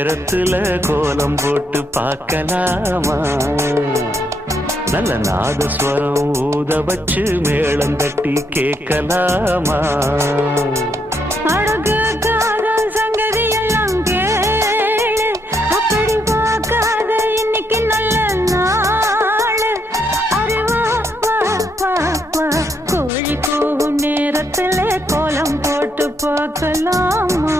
நேரத்துல கோலம் போட்டு பார்க்கலாமா? நல்ல நாதஸ்வரம் ஊத வச்சு மேளம் தட்டி கேட்கலாமா? அழகு காதல் சங்கதி எல்லாம் கேளு, அப்படி பார்க்காத இன்னைக்கு நல்ல நாள். அறிவா வா வா வா, கோழி கூவும் நேரத்துல கோலம் போட்டு பார்க்கலாமா?